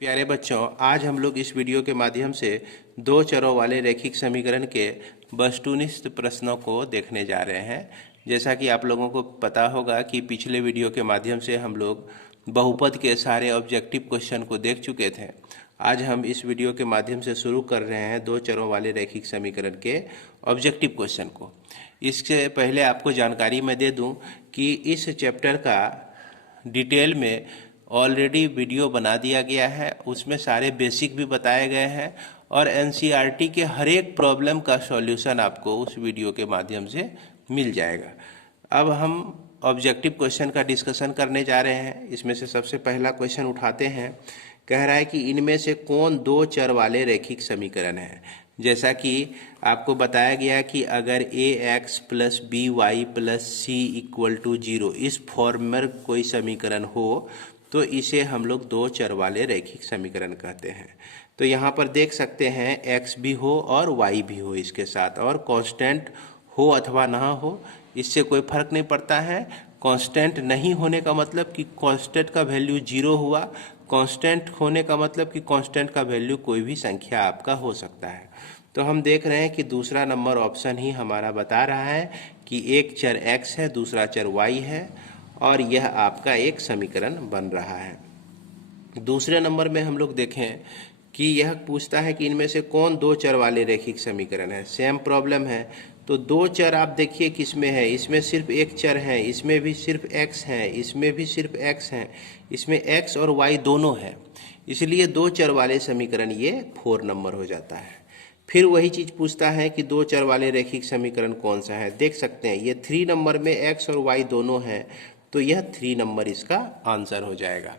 प्यारे बच्चों, आज हम लोग इस वीडियो के माध्यम से दो चरों वाले रैखिक समीकरण के वस्तुनिष्ठ प्रश्नों को देखने जा रहे हैं। जैसा कि आप लोगों को पता होगा कि पिछले वीडियो के माध्यम से हम लोग बहुपद के सारे ऑब्जेक्टिव क्वेश्चन को देख चुके थे। आज हम इस वीडियो के माध्यम से शुरू कर रहे हैं दो चरों वाले रैखिक समीकरण के ऑब्जेक्टिव क्वेश्चन को। इससे पहले आपको जानकारी मैं दे दूं कि इस चैप्टर का डिटेल में ऑलरेडी वीडियो बना दिया गया है, उसमें सारे बेसिक भी बताए गए हैं और एनसीईआरटी के हर एक प्रॉब्लम का सॉल्यूशन आपको उस वीडियो के माध्यम से मिल जाएगा। अब हम ऑब्जेक्टिव क्वेश्चन का डिस्कशन करने जा रहे हैं। इसमें से सबसे पहला क्वेश्चन उठाते हैं। कह रहा है कि इनमें से कौन दो चर वाले रैखिक समीकरण है। जैसा कि आपको बताया गया कि अगर ax plus B Y plus C equal to 0 इस फॉर्म में कोई समीकरण हो तो इसे हम लोग दो चर वाले रैखिक समीकरण कहते हैं। तो यहाँ पर देख सकते हैं x भी हो और y भी हो इसके साथ, और कांस्टेंट हो अथवा ना हो इससे कोई फर्क नहीं पड़ता है। कांस्टेंट नहीं होने का मतलब कि कांस्टेंट का वैल्यू 0 हुआ, कांस्टेंट होने का मतलब कि कांस्टेंट का वैल्यू कोई भी संख्या आपका हो सकता है। तो हम देख रहे हैं कि दूसरा नंबर ऑप्शन ही हमारा बता रहा है कि एक चर x है, दूसरा चर y है और यह आपका एक समीकरण बन रहा है। दूसरे नंबर में हम लोग देखें कि यह पूछता है कि इनमें से कौन दो चर वाले रैखिक समीकरण है। सेम प्रॉब्लम है। तो दो चर आप देखिए किसमें है, इसमें सिर्फ एक चर है, इसमें भी सिर्फ x है, इसमें भी सिर्फ x है, इसमें x और y दोनों है, इसलिए दो चर वाले समीकरण ये 4 नंबर हो जाता है। फिर वही चीज़ पूछता है कि दो चर वाले रैखिक समीकरण कौन सा है। देख सकते हैं ये 3 नंबर में x और y दोनों हैं, तो यह 3 नंबर इसका आंसर हो जाएगा।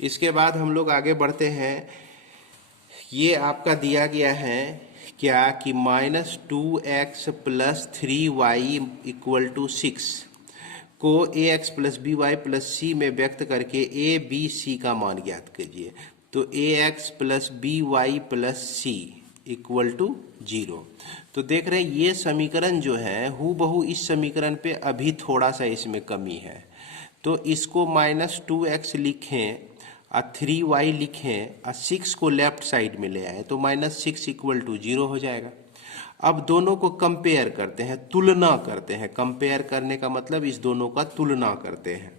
इसके बाद हम लोग आगे बढ़ते हैं। ये आपका दिया गया है क्या कि -2x plus 3y equal to 6 को ax plus B Y plus C में व्यक्त करके a b c का मान ज्ञात कीजिए। तो ax plus B Y plus C equal to 0। तो देख रहे हैं ये समीकरण जो है हूबहू इस समीकरण पे अभी थोड़ा सा इसमें कमी है। तो इसको -2x लिखें और 3y लिखें और 6 को लेफ्ट साइड में ले आए तो -6 इक्वल टू 0 हो जाएगा। अब दोनों को कंपेयर करते हैं, तुलना करते हैं। कंपेयर करने का मतलब इस दोनों का तुलना करते हैं।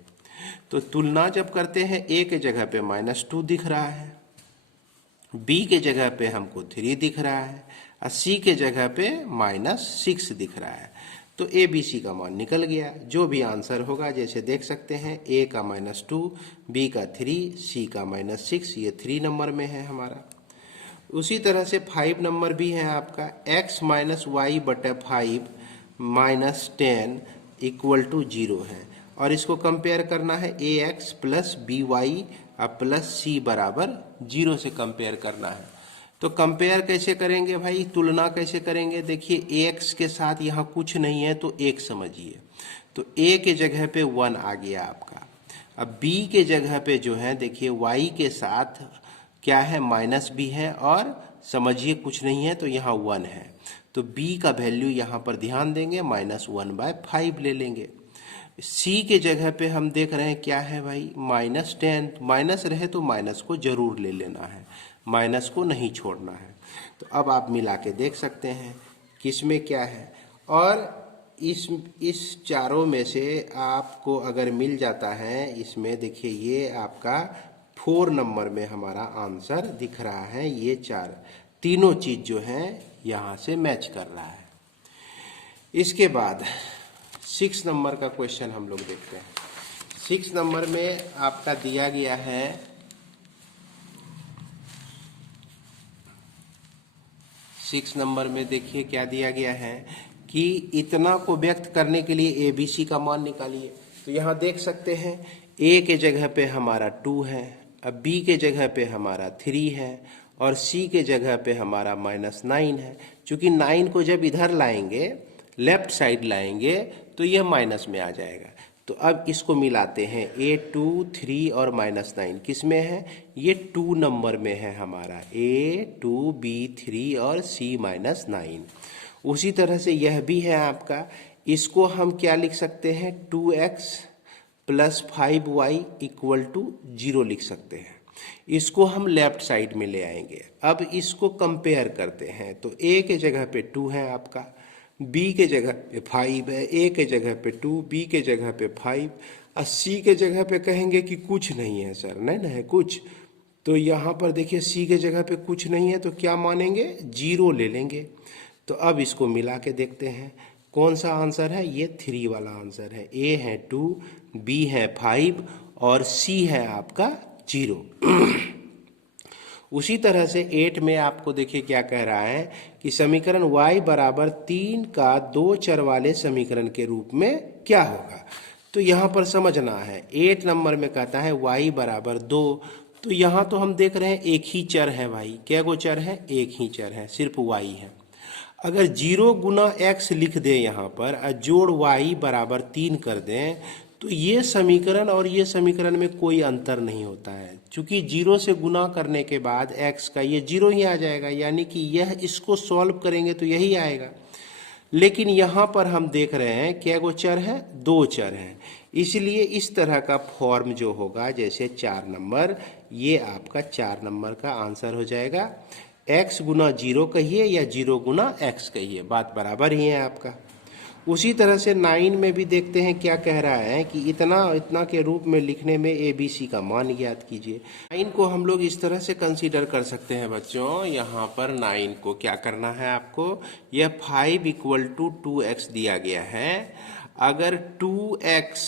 तो तुलना जब करते हैं a के जगह पे -2 दिख रहा है, b के जगह पे हमको 3 दिख रहा है और c के जगह पे -6 दिख रहा है। तो a b c का मान निकल गया। जो भी आंसर होगा जैसे देख सकते हैं a का -2, b का 3, c का -6, ये 3 नंबर में है हमारा। उसी तरह से 5 नंबर भी है आपका x माइनस वाई बटा 5 माइनस 10 इक्वल टू 0 है, और इसको कंपेयर करना है ax plus B Y plus C बराबर 0 से कंपेयर करना है। तो कंपेयर कैसे करेंगे भाई, तुलना कैसे करेंगे। देखिए ax के साथ यहाँ कुछ नहीं है तो 1 समझिए, तो a के जगह पे 1 आ गया आपका। अब b के जगह पे जो है देखिए y के साथ क्या है, माइनस भी है और समझिए कुछ नहीं है तो यहाँ 1 है। तो b का वैल्यू यहाँ पर ध्यान देंगे -1/5 ले लेंगे। c के जगह पे हम देख रहे हैं क्या है भाई, -10, माइनस रहे तो माइनस को जरूर ले लेना है, माइनस को नहीं छोड़ना है। तो अब आप मिला के देख सकते हैं किस में क्या है, और इस चारों में से आपको अगर मिल जाता है, इसमें देखिए ये आपका 4 नंबर में हमारा आंसर दिख रहा है। ये तीनों चीज़ जो है यहाँ से मैच कर रहा है। इसके बाद 6 नंबर का क्वेश्चन हम लोग देखते हैं। 6 नंबर में आपका दिया गया है 6 नंबर में देखिए क्या दिया गया है कि इतना को व्यक्त करने के लिए ABC का मान निकालिए। तो यहाँ देख सकते हैं A के जगह पे हमारा 2 है, अब B के जगह पे हमारा 3 है और C के जगह पे हमारा -9 है। चूँकि 9 को जब इधर लाएंगे, लेफ्ट साइड लाएंगे, तो यह माइनस में आ जाएगा। तो अब इसको मिलाते हैं, A2, 3 और -9 किस में है, ये 2 नंबर में है हमारा, A2, B3 और C-9। उसी तरह से यह भी है आपका, इसको हम क्या लिख सकते हैं, 2x plus 5y equal to 0 लिख सकते हैं। इसको हम लेफ्ट साइड में ले आएंगे। अब इसको कंपेयर करते हैं तो a के जगह पे 2 है आपका, b के जगह पे 5 है, a के जगह पे 2, b के जगह पे 5 और c के जगह पे कहेंगे कि कुछ नहीं है सर, नहीं ना है कुछ। तो यहाँ पर देखिए c के जगह पे कुछ नहीं है तो क्या मानेंगे, 0 ले लेंगे। तो अब इसको मिला के देखते हैं कौन सा आंसर है, ये 3 वाला आंसर है। a है 2, b है 5 और c है आपका 0। उसी तरह से 8 में आपको देखिए क्या कह रहा है कि समीकरण y बराबर 3 का 2 चर वाले समीकरण के रूप में क्या होगा। तो यहाँ पर समझना है 8 नंबर में कहता है y बराबर 2। तो यहाँ तो हम देख रहे हैं एक ही चर है भाई, क्या गो चर है, एक ही चर है, सिर्फ y है। अगर 0 गुना x लिख दें यहाँ पर और जोड़ y बराबर 3 कर दें तो ये समीकरण और ये समीकरण में कोई अंतर नहीं होता है, क्योंकि 0 से गुना करने के बाद x का ये 0 ही आ जाएगा, यानी कि यह इसको सॉल्व करेंगे तो यही आएगा। लेकिन यहाँ पर हम देख रहे हैं क्या गो चर है, 2 चर हैं, इसलिए इस तरह का फॉर्म जो होगा जैसे 4 नंबर, ये आपका 4 नंबर का आंसर हो जाएगा। x गुना 0 कहिए या 0 गुना x कहिए, बात बराबर ही है आपका। उसी तरह से 9 में भी देखते हैं क्या कह रहा है कि इतना इतना के रूप में लिखने में ABC का मान ज्ञात कीजिए। 9 को हम लोग इस तरह से कंसीडर कर सकते हैं बच्चों, यहाँ पर 9 को क्या करना है आपको, यह 5 इक्वल टू 2x दिया गया है। अगर 2x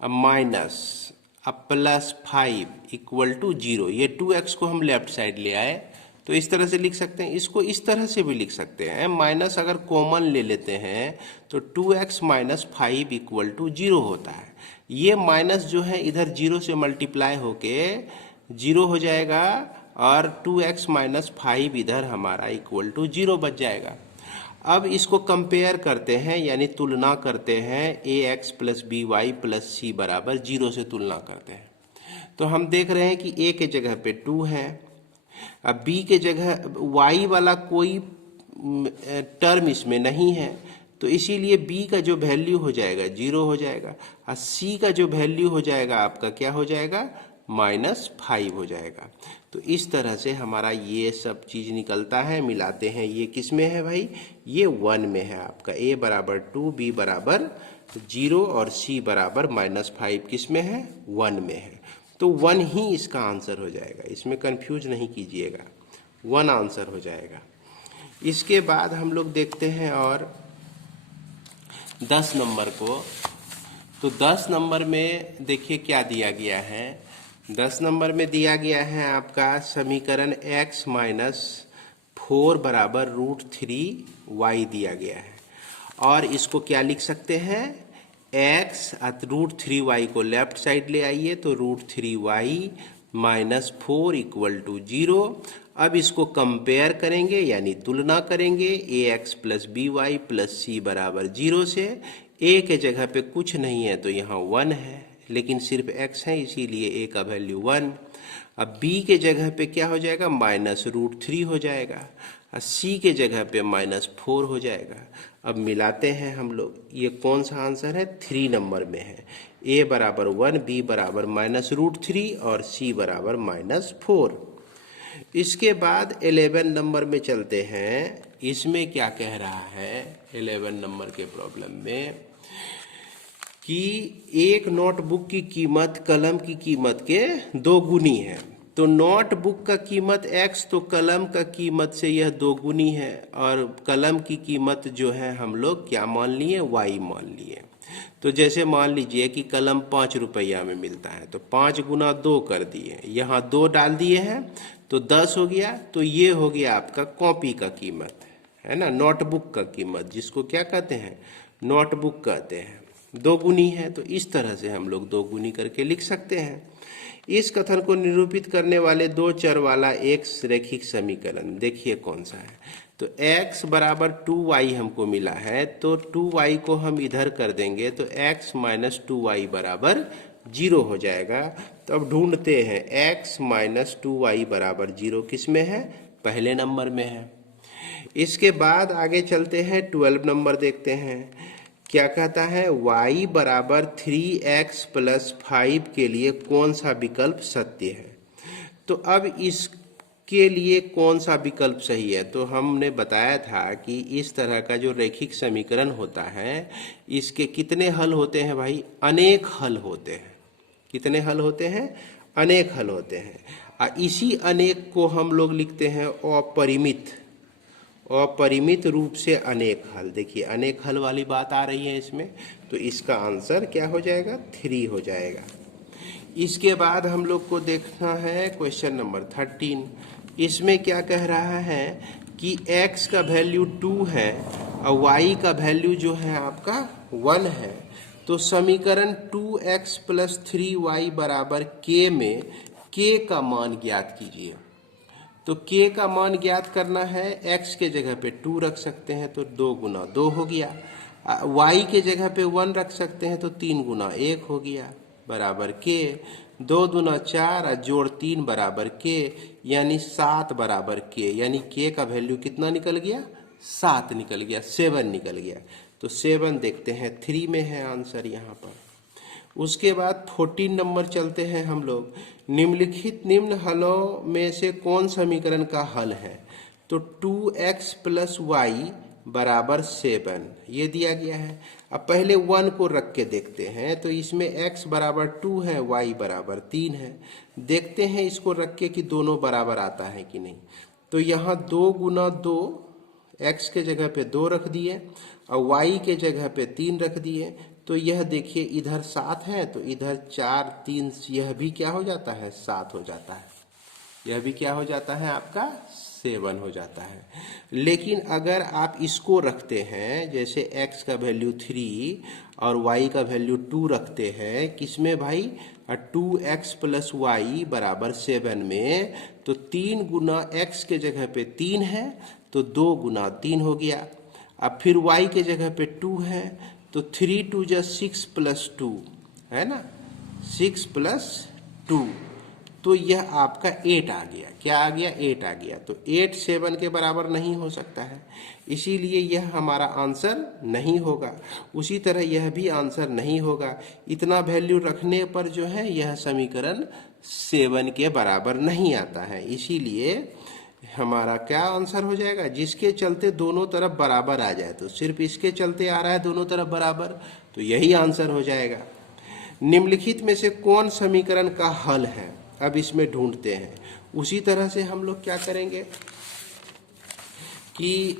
minus plus 5 equal to 0, ये 2x को हम लेफ्ट साइड ले आए तो इस तरह से लिख सकते हैं। इसको इस तरह से भी लिख सकते हैं, माइनस अगर कॉमन ले लेते हैं तो 2x माइनस 5 इक्वल टू 0 होता है। ये माइनस जो है इधर 0 से मल्टीप्लाई होके 0 हो जाएगा और 2x माइनस 5 इधर हमारा इक्वल टू 0 बच जाएगा। अब इसको कंपेयर करते हैं यानी तुलना करते हैं, ax plus by plus c बराबर 0 से तुलना करते हैं। तो हम देख रहे हैं कि a के जगह पे 2 है, अब b के जगह y वाला कोई टर्म इसमें नहीं है तो इसीलिए b का जो वैल्यू हो जाएगा 0 हो जाएगा और c का जो वैल्यू हो जाएगा आपका क्या हो जाएगा, -5 हो जाएगा। तो इस तरह से हमारा ये सब चीज़ निकलता है। मिलाते हैं, ये किस में है भाई, ये 1 में है आपका। a बराबर 2, b बराबर 0 और c बराबर -5 किस में है, 1 में है। तो 1 ही इसका आंसर हो जाएगा, इसमें कंफ्यूज नहीं कीजिएगा, 1 आंसर हो जाएगा। इसके बाद हम लोग देखते हैं और 10 नंबर को। तो 10 नंबर में देखिए क्या दिया गया है, 10 नंबर में दिया गया है आपका समीकरण x माइनस 4 बराबर √3y दिया गया है। और इसको क्या लिख सकते हैं, x √3y को लेफ्ट साइड ले आइए तो √3y माइनस 4 इक्वल टू 0। अब इसको कंपेयर करेंगे यानी तुलना करेंगे ax plus by plus c बराबर 0 से। a के जगह पे कुछ नहीं है तो यहाँ 1 है, लेकिन सिर्फ x है इसीलिए a का वैल्यू 1। अब b के जगह पे क्या हो जाएगा, -√3 हो जाएगा और c के जगह पे -4 हो जाएगा। अब मिलाते हैं हम लोग, ये कौन सा आंसर है, 3 नंबर में है। a बराबर 1, b बराबर -√3 और c बराबर -4। इसके बाद 11 नंबर में चलते हैं। इसमें क्या कह रहा है 11 नंबर के प्रॉब्लम में कि एक नोटबुक की कीमत कलम की कीमत के 2 गुनी है। तो नोटबुक का कीमत x तो कलम का कीमत से यह 2 गुनी है और कलम की कीमत जो है हम लोग क्या मान लिए, y मान लिए। तो जैसे मान लीजिए कि कलम 5 रुपया में मिलता है तो 5 गुना 2 कर दिए, यहाँ 2 डाल दिए हैं तो 10 हो गया। तो ये हो गया आपका कॉपी का कीमत, है ना, नोटबुक का कीमत, जिसको क्या कहते हैं, नोटबुक कहते हैं। 2 गुनी है तो इस तरह से हम लोग 2 गुनी करके लिख सकते हैं। इस कथन को निरूपित करने वाले 2 चर वाला एक रैखिक समीकरण देखिए कौन सा है। तो x बराबर 2y हमको मिला है तो 2y को हम इधर कर देंगे तो x माइनस 2y बराबर 0 हो जाएगा। तो अब ढूंढते हैं x माइनस 2y बराबर 0 किस में है, पहले नंबर में है। इसके बाद आगे चलते हैं 12 नंबर देखते हैं। क्या कहता है, y बराबर 3x प्लस 5 के लिए कौन सा विकल्प सत्य है। तो अब इसके लिए कौन सा विकल्प सही है, तो हमने बताया था कि इस तरह का जो रैखिक समीकरण होता है इसके कितने हल होते हैं भाई, अनेक हल होते हैं। कितने हल होते हैं, अनेक हल होते हैं। इसी अनेक को हम लोग लिखते हैं अपरिमित रूप से अनेक हल। देखिए अनेक हल वाली बात आ रही है इसमें, तो इसका आंसर क्या हो जाएगा, 3 हो जाएगा। इसके बाद हम लोग को देखना है क्वेश्चन नंबर 13। इसमें क्या कह रहा है कि x का वैल्यू 2 है और y का वैल्यू जो है आपका 1 है। तो समीकरण 2x प्लस 3y बराबर k में k का मान ज्ञात कीजिए। तो k का मान ज्ञात करना है, x के जगह पे 2 रख सकते हैं तो 2 गुना 2 हो गया, y के जगह पे 1 रख सकते हैं तो 3 गुना 1 हो गया बराबर k। 2 दूना 4 और जोड़ 3 बराबर k, यानी 7 बराबर k, यानी k का वैल्यू कितना निकल गया, 7 निकल गया, 7 निकल गया। तो 7 देखते हैं 3 में है आंसर यहाँ पर। उसके बाद 14 नंबर चलते हैं हम लोग। निम्नलिखित निम्न हलों में से कौन समीकरण का हल है। तो 2x प्लस वाई बराबर 7 ये दिया गया है। अब पहले 1 को रख के देखते हैं, तो इसमें x बराबर 2 है, y बराबर 3 है। देखते हैं इसको रख के कि दोनों बराबर आता है कि नहीं। तो यहाँ 2 गुना 2, x के जगह पे 2 रख दिए और y के जगह पे 3 रख दिए। तो यह देखिए इधर 7 है तो इधर 4 3, यह भी क्या हो जाता है, 7 हो जाता है। यह भी क्या हो जाता है आपका, 7 हो जाता है। लेकिन अगर आप इसको रखते हैं, जैसे x का वैल्यू 3 और y का वैल्यू 2 रखते हैं, किसमें भाई, 2x प्लस वाई बराबर 7 में, तो 3 गुना x के जगह पे 3 है तो 2 गुना 3 हो गया। अब फिर y के जगह पे 2 है तो 3 2 जा 6 प्लस 2 है ना, 6 प्लस 2, तो यह आपका 8 आ गया। क्या आ गया, 8 आ गया। तो 8 7 के बराबर नहीं हो सकता है, इसीलिए यह हमारा आंसर नहीं होगा। उसी तरह यह भी आंसर नहीं होगा। इतना वैल्यू रखने पर जो है यह समीकरण 7 के बराबर नहीं आता है, इसीलिए हमारा क्या आंसर हो जाएगा, जिसके चलते दोनों तरफ बराबर आ जाए। तो सिर्फ इसके चलते आ रहा है दोनों तरफ बराबर, तो यही आंसर हो जाएगा। निम्नलिखित में से कौन समीकरण का हल है, अब इसमें ढूंढते हैं। उसी तरह से हम लोग क्या करेंगे कि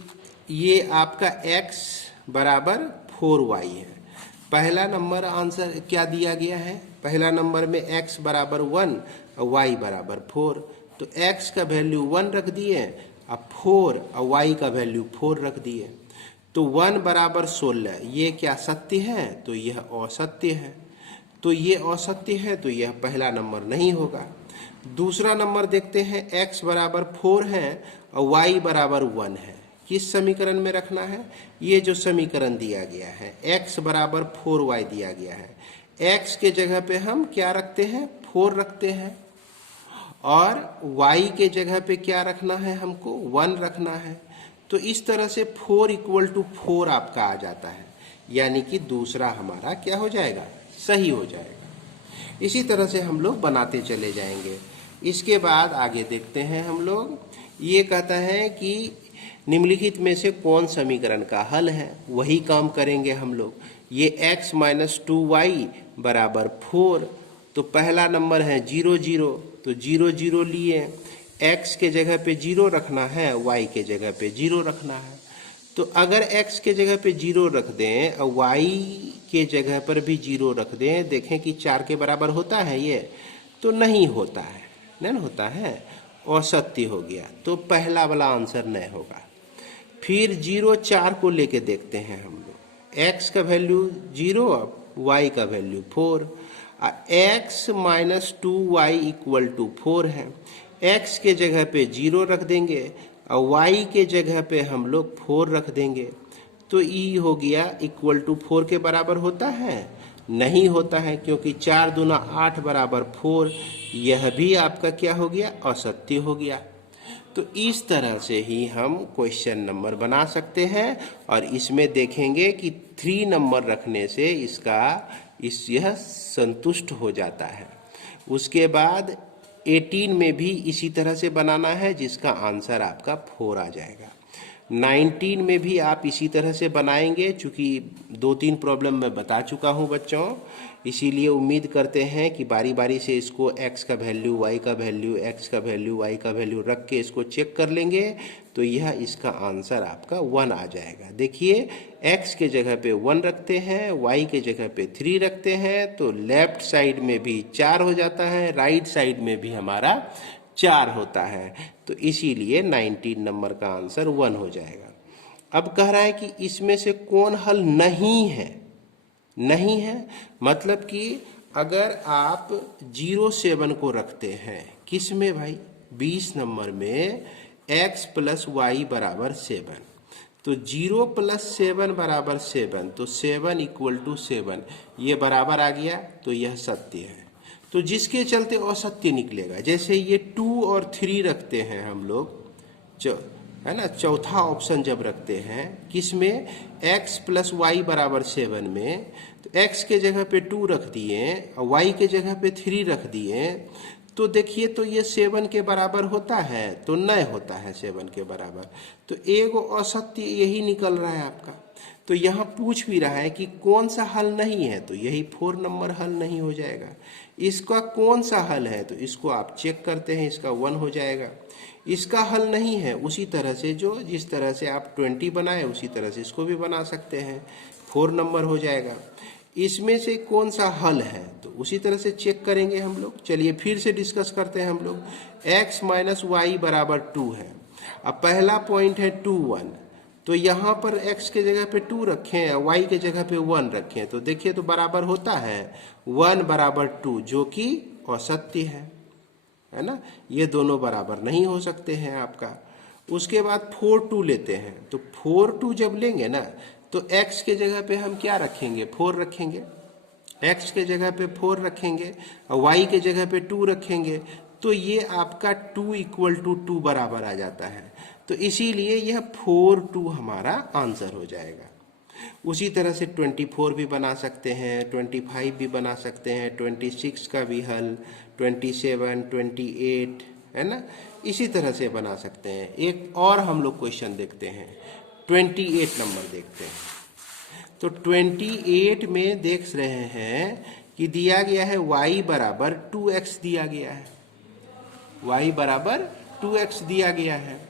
ये आपका x बराबर 4y है। पहला नंबर आंसर क्या दिया गया है, पहला नंबर में x बराबर 1 और y बराबर 4। तो x का वैल्यू 1 रख दिए और 4 और y का वैल्यू 4 रख दिए। तो 1 बराबर 16, ये क्या सत्य है, तो यह असत्य है। तो ये असत्य है, तो यह पहला नंबर नहीं होगा। दूसरा नंबर देखते हैं, x बराबर 4 है और y बराबर 1 है। किस समीकरण में रखना है, ये जो समीकरण दिया गया है, x बराबर 4y दिया गया है। x के जगह पे हम क्या रखते हैं, 4 रखते हैं, और y के जगह पे क्या रखना है, हमको 1 रखना है। तो इस तरह से 4 इक्वल टू 4 आपका आ जाता है, यानी कि दूसरा हमारा क्या हो जाएगा, सही हो जाएगा। इसी तरह से हम लोग बनाते चले जाएंगे। इसके बाद आगे देखते हैं हम लोग, ये कहता है कि निम्नलिखित में से कौन समीकरण का हल है, वही काम करेंगे हम लोग। ये x माइनस 2y बराबर 4, तो पहला नंबर है 0 0, तो 0 0 लिए, x के जगह पे 0 रखना है, y के जगह पे 0 रखना है। तो अगर x के जगह पे 0 रख दें और y के जगह पर भी 0 रख दें, देखें कि 4 के बराबर होता है ये, तो नहीं होता है, नहीं होता है, असत्य हो गया। तो पहला वाला आंसर नहीं होगा। फिर 0 4 को लेके देखते हैं हम लोग, x का वैल्यू 0, y का value 4, x minus 2y equal to 4 है। x के जगह पे 0 रख देंगे और y के जगह पे हम लोग 4 रख देंगे, तो e हो गया इक्वल टू 4 के बराबर होता है, नहीं होता है, क्योंकि 4 दूना 8 बराबर 4, यह भी आपका क्या हो गया, असत्य हो गया। तो इस तरह से ही हम क्वेश्चन नंबर बना सकते हैं और इसमें देखेंगे कि 3 नंबर रखने से यह संतुष्ट हो जाता है। उसके बाद 18 में भी इसी तरह से बनाना है, जिसका आंसर आपका 4 आ जाएगा। 19 में भी आप इसी तरह से बनाएंगे, चूँकि 2-3 प्रॉब्लम मैं बता चुका हूँ बच्चों, इसीलिए उम्मीद करते हैं कि बारी बारी से इसको x का वैल्यू, y का वैल्यू, x का वैल्यू, y का वैल्यू रख के इसको चेक कर लेंगे, तो यह इसका आंसर आपका 1 आ जाएगा। देखिए x के जगह पे 1 रखते हैं, y के जगह पे 3 रखते हैं, तो लेफ्ट साइड में भी 4 हो जाता है, राइट साइड में भी हमारा 4 होता है, तो इसीलिए 19 नंबर का आंसर 1 हो जाएगा। अब कह रहा है कि इसमें से कौन हल नहीं है। नहीं है मतलब कि अगर आप 07 को रखते हैं किस में भाई, 20 नंबर में x + y = 7, तो 0 + 7 = 7, तो 7 = 7, ये बराबर आ गया, तो यह सत्य है। तो जिसके चलते असत्य निकलेगा, जैसे ये 2 और 3 रखते हैं हम लोग, है ना, चौथा ऑप्शन जब रखते हैं किस में, x + y = 7 में, तो x के जगह पे 2 रख दिए और y के जगह पे 3 रख दिए, तो देखिए तो ये 7 के बराबर होता है, तो नहीं होता है 7 के बराबर, तो एगो असत्य यही निकल रहा है आपका। तो यहाँ पूछ भी रहा है कि कौन सा हल नहीं है, तो यही 4 नंबर हल नहीं हो जाएगा। इसका कौन सा हल है, तो इसको आप चेक करते हैं, इसका 1 हो जाएगा। इसका हल नहीं है, उसी तरह से जिस तरह से आप 20 बनाए उसी तरह से इसको भी बना सकते हैं, 4 नंबर हो जाएगा। इसमें से कौन सा हल है, तो उसी तरह से चेक करेंगे हम लोग। चलिए फिर से डिस्कस करते हैं हम लोग। x - y = 2 है। अब पहला पॉइंट है 2, 1, तो यहाँ पर x के जगह पे 2 रखें और y के जगह पे 1 रखें, तो देखिए तो बराबर होता है 1 = 2, जो कि असत्य है ना, ये दोनों बराबर नहीं हो सकते हैं आपका। उसके बाद 4, 2 लेते हैं, तो 4, 2 जब लेंगे ना, तो x के जगह पे हम क्या रखेंगे, 4 रखेंगे, x के जगह पे 4 रखेंगे और y के जगह पे 2 रखेंगे, तो ये आपका 2 = 2 बराबर आ जाता है, तो इसीलिए यह 4, 2 हमारा आंसर हो जाएगा। उसी तरह से 24 भी बना सकते हैं, 25 भी बना सकते हैं, 26 का भी हल, 27, 28, है ना, इसी तरह से बना सकते हैं। एक और हम लोग क्वेश्चन देखते हैं, 28 नंबर देखते हैं। तो 28 में देख रहे हैं कि दिया गया है y = 2x दिया गया है, y = 2x दिया गया है,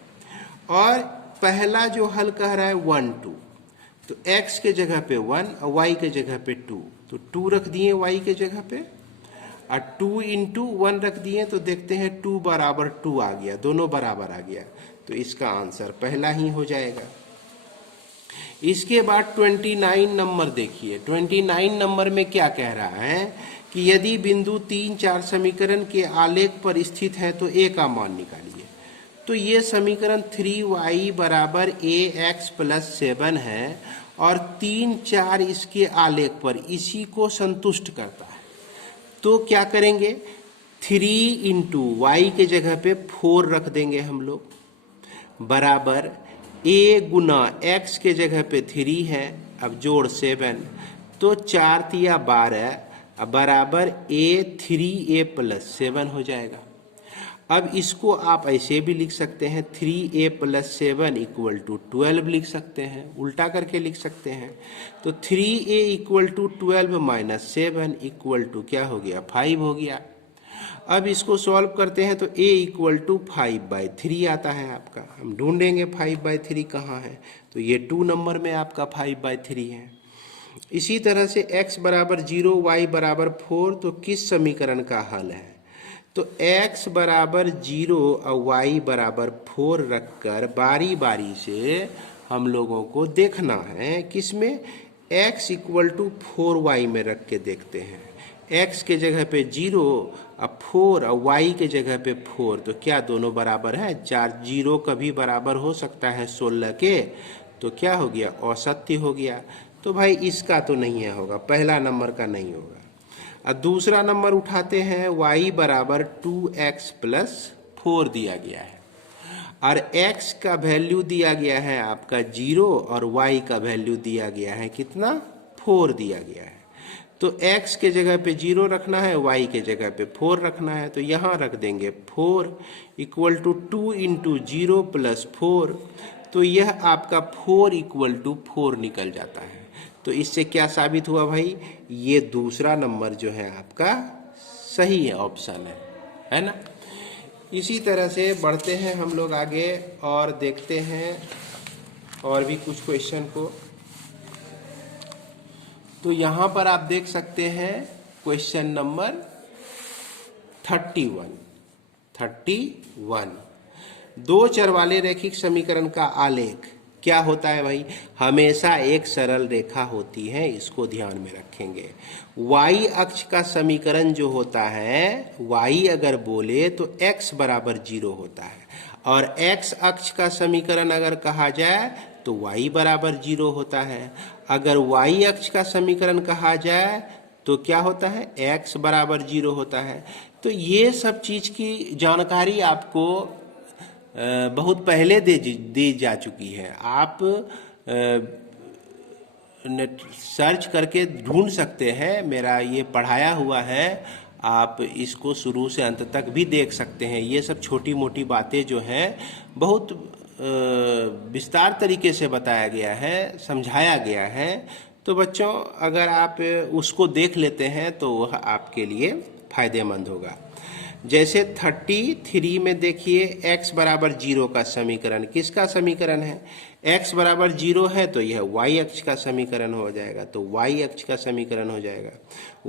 और पहला जो हल कह रहा है 1, 2, तो x के जगह पे 1 और y के जगह पे 2, तो 2 रख दिए y के जगह पे और 2 × 1 रख दिए, तो देखते हैं 2 = 2 आ गया, दोनों बराबर आ गया, तो इसका आंसर पहला ही हो जाएगा। इसके बाद 29 नंबर देखिए। 29 नंबर में क्या कह रहा है कि यदि बिंदु 3, 4 समीकरण के आलेख पर स्थित है तो a का मान निकालिए। तो ये समीकरण 3y = ax + 7 है और 3, 4 इसके आलेख पर इसी को संतुष्ट करता है। तो क्या करेंगे, 3 × y के जगह पे 4 रख देंगे हम लोग, बराबर a × x के जगह पे 3 है, अब जोड़ 7, तो 4 × 3 = 12 बराबर a 3a + 7 हो जाएगा। अब इसको आप ऐसे भी लिख सकते हैं, 3a + 7 = 12 लिख सकते हैं, उल्टा करके लिख सकते हैं। तो 3a = 12 - 7 = क्या हो गया, 5 हो गया। अब इसको सॉल्व करते हैं तो a = 5/3 आता है आपका। हम ढूंढेंगे 5/3 कहाँ है, तो ये 2 नंबर में आपका 5/3 है। इसी तरह से x = 0, y = 4, तो किस समीकरण का हल है, तो x = 0 और y = 4 रखकर बारी बारी से हम लोगों को देखना है, किसमें, x = 4y में रख के देखते हैं। x के जगह पे 0 और 4 और y के जगह पे 4, तो क्या दोनों बराबर है, 4 0 कभी बराबर हो सकता है 16 के, तो क्या हो गया, असत्य हो गया। तो भाई इसका तो नहीं है, होगा पहला नंबर का नहीं होगा। अब दूसरा नंबर उठाते हैं, y = 2x + 4 दिया गया है। और x का वैल्यू दिया गया है आपका 0 और y का वैल्यू दिया गया है कितना 4 दिया गया है। तो x के जगह पे 0 रखना है, y के जगह पे 4 रखना है, तो यहाँ रख देंगे 4 इक्वल टू 2 इंटू 0 प्लस 4। तो यह आपका 4 इक्वल टू 4 निकल जाता है। तो इससे क्या साबित हुआ भाई, ये दूसरा नंबर जो है आपका सही है, ऑप्शन है ना। इसी तरह से बढ़ते हैं हम लोग आगे और देखते हैं और भी कुछ क्वेश्चन को। तो यहाँ पर आप देख सकते हैं क्वेश्चन नंबर 31। दो चर वाले रैखिक समीकरण का आलेख क्या होता है भाई, हमेशा एक सरल रेखा होती है, इसको ध्यान में रखेंगे। y अक्ष का समीकरण जो होता है, y अगर बोले तो x बराबर 0 होता है, और x अक्ष का समीकरण अगर कहा जाए तो y बराबर 0 होता है। अगर y अक्ष का समीकरण कहा जाए तो क्या होता है, x बराबर 0 होता है। तो ये सब चीज की जानकारी आपको बहुत पहले दी जा चुकी है। आप नेट सर्च करके ढूंढ सकते हैं, मेरा ये पढ़ाया हुआ है, आप इसको शुरू से अंत तक भी देख सकते हैं। ये सब छोटी मोटी बातें जो हैं बहुत विस्तार तरीके से बताया गया है, समझाया गया है। तो बच्चों अगर आप उसको देख लेते हैं तो वह आपके लिए फायदेमंद होगा। जैसे 33 में देखिए x बराबर 0 का समीकरण किसका समीकरण है, x बराबर 0 है तो यह y अक्ष का समीकरण हो जाएगा, तो y अक्ष का समीकरण हो जाएगा।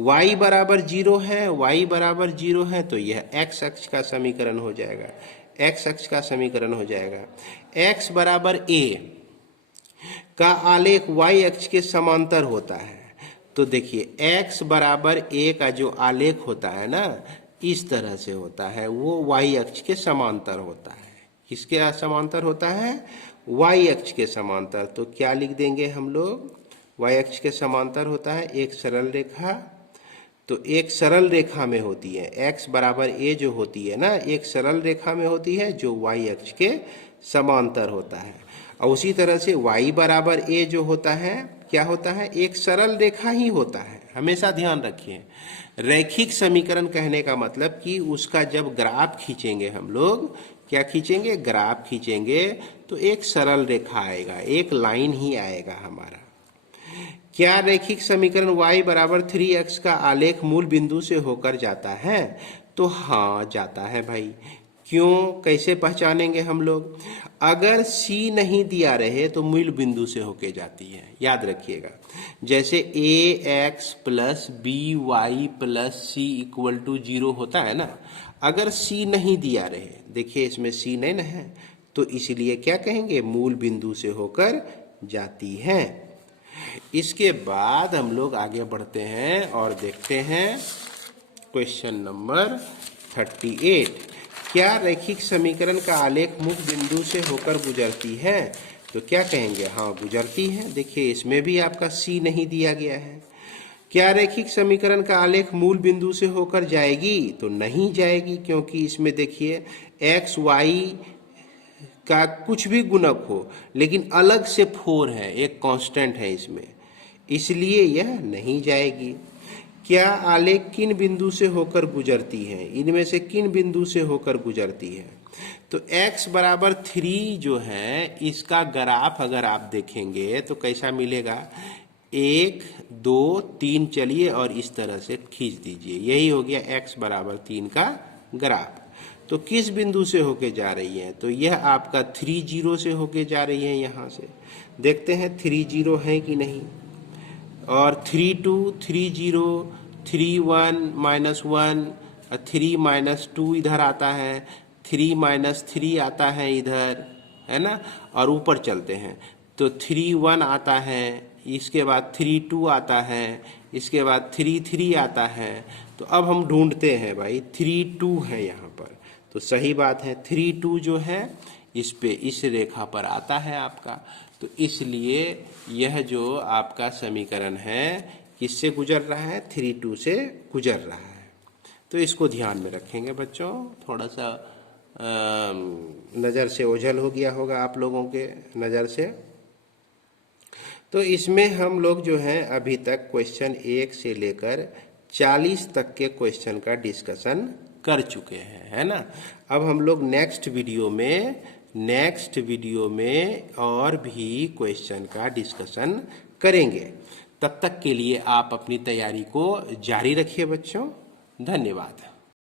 y बराबर 0 है, y बराबर 0 है तो यह x अक्ष का समीकरण हो जाएगा, x अक्ष का समीकरण हो जाएगा। x बराबर a का आलेख y अक्ष के समांतर होता है। तो देखिए x बराबर a का जो आलेख होता है ना, इस तरह से होता है, वो y अक्ष के समांतर होता है। किसके समांतर होता है, y अक्ष के समांतर। तो क्या लिख देंगे हम लोग, y अक्ष के समांतर होता है एक सरल रेखा। तो एक सरल रेखा में होती है, x बराबर a जो होती है ना, एक सरल रेखा में होती है जो y अक्ष के समांतर होता है। और उसी तरह से y बराबर a जो होता है क्या होता है, एक सरल रेखा ही होता है। हमेशा ध्यान रखिए, रैखिक समीकरण कहने का मतलब कि उसका जब ग्राफ खींचेंगे हम लोग, क्या खींचेंगे, ग्राफ खींचेंगे तो एक सरल रेखा आएगा, एक लाइन ही आएगा हमारा। क्या रैखिक समीकरण y बराबर 3x का आलेख मूल बिंदु से होकर जाता है, तो हाँ जाता है भाई। क्यों, कैसे पहचानेंगे हम लोग, अगर c नहीं दिया रहे तो मूल बिंदु से होके जाती है, याद रखिएगा। जैसे ax plus by plus c equal to 0 होता है ना, अगर c नहीं दिया रहे, देखिए इसमें c नहीं ना है, तो इसलिए क्या कहेंगे, मूल बिंदु से होकर जाती है। इसके बाद हम लोग आगे बढ़ते हैं और देखते हैं क्वेश्चन नंबर 38। क्या रैखिक समीकरण का आलेख मुख्य बिंदु से होकर गुजरती है, तो क्या कहेंगे, हाँ गुजरती है। देखिए इसमें भी आपका c नहीं दिया गया है। क्या रैखिक समीकरण का आलेख मूल बिंदु से होकर जाएगी, तो नहीं जाएगी, क्योंकि इसमें देखिए x y का कुछ भी गुणक हो लेकिन अलग से 4 है, एक कांस्टेंट है इसमें, इसलिए यह नहीं जाएगी। क्या आलेख किन बिंदु से होकर गुजरती है, इनमें से किन बिंदु से होकर गुजरती है, तो x बराबर 3 जो है इसका ग्राफ अगर आप देखेंगे तो कैसा मिलेगा, 1 2 3, चलिए और इस तरह से खींच दीजिए, यही हो गया x बराबर 3 का ग्राफ। तो किस बिंदु से होके जा रही है, तो यह आपका 3 0 से होके जा रही है। यहाँ से देखते हैं 3 0 है कि नहीं, और 3 2 3 0 3 1 -1 और 3 -2 इधर आता है, 3 -3 आता है इधर, है ना, और ऊपर चलते हैं तो 3 1 आता है, इसके बाद 3 2 आता है, इसके बाद 3 3 आता है। तो अब हम ढूंढते हैं भाई 3 2 है यहाँ पर, तो सही बात है 3 2 जो है इस पे, इस रेखा पर आता है आपका। तो इसलिए यह जो आपका समीकरण है किससे गुजर रहा है, 3 2 से गुजर रहा है। तो इसको ध्यान में रखेंगे बच्चों, थोड़ा सा नज़र से ओझल हो गया होगा आप लोगों के नज़र से। तो इसमें हम लोग जो हैं अभी तक क्वेश्चन 1 से लेकर 40 तक के क्वेश्चन का डिस्कशन कर चुके हैं, है ना। अब हम लोग नेक्स्ट वीडियो में और भी क्वेश्चन का डिस्कशन करेंगे। तब तक के लिए आप अपनी तैयारी को जारी रखिए बच्चों। धन्यवाद।